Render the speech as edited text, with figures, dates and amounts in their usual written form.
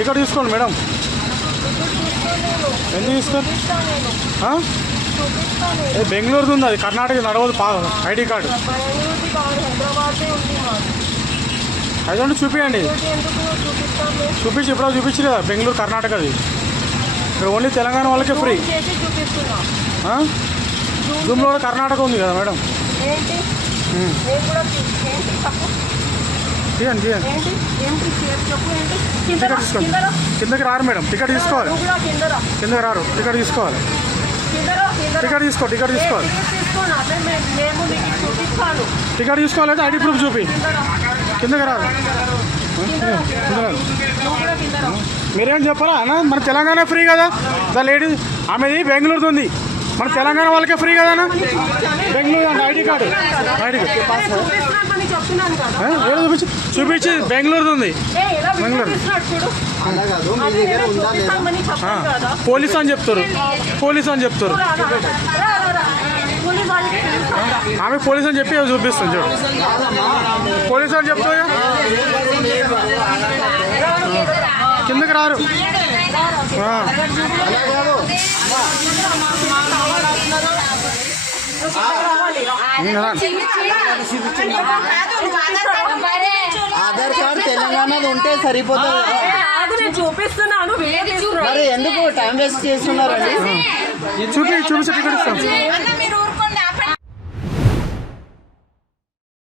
Ticket తీసుకోండి madam. ఎందుకు తీసుకోండి? బెంగళూరుది ఉంది, అది కర్ణాటక నడవదు. ఐడి కార్డు అదండి, చూపించండి. చూపించి ఎప్పుడో చూపించి కదా, బెంగళూరు కర్ణాటకది. ఇక్కడ ఓన్లీ తెలంగాణ వాళ్ళకే ఫ్రీ. జూమ్లో కూడా కర్ణాటక ఉంది కదా మేడం. తీయండి తీయండి. టికెట్ తీసుకోండి. కిందకి రారు మేడం, టికెట్ తీసుకోవాలి. కిందకి రారు, టికెట్ తీసుకోవాలి. టికెట్ తీసుకోవాలి. టికెట్ తీసుకోవాలంటే ఐడి ప్రూఫ్ చూపి. కిందకి రాదు. మీరేం చెప్పరా అన్న? మన తెలంగాణ ఫ్రీ కదా. ద లేడీస్ ఆమెది బెంగళూరుది ఉంది, మన తెలంగాణ వాళ్ళకే ఫ్రీ కదా అన్న. బెంగళూరు అంటే ఐడి కార్డు చూపించి బెంగళూరుది ఉంది. బెంగళూరు పోలీస్ అని చెప్తారు. ఆమె పోలీస్ అని చెప్పి చూపిస్తాను చూడు. పోలీస్ అని చెప్తా. కిందకి రారు. ఆధార్ కార్డు తెలంగాణది ఉంటే సరిపోతుంది. చూపిస్తున్నాను, మరి ఎందుకు టైం వేస్ట్ చేస్తున్నారండి? చూపించి టికెట్ ఇస్తాం.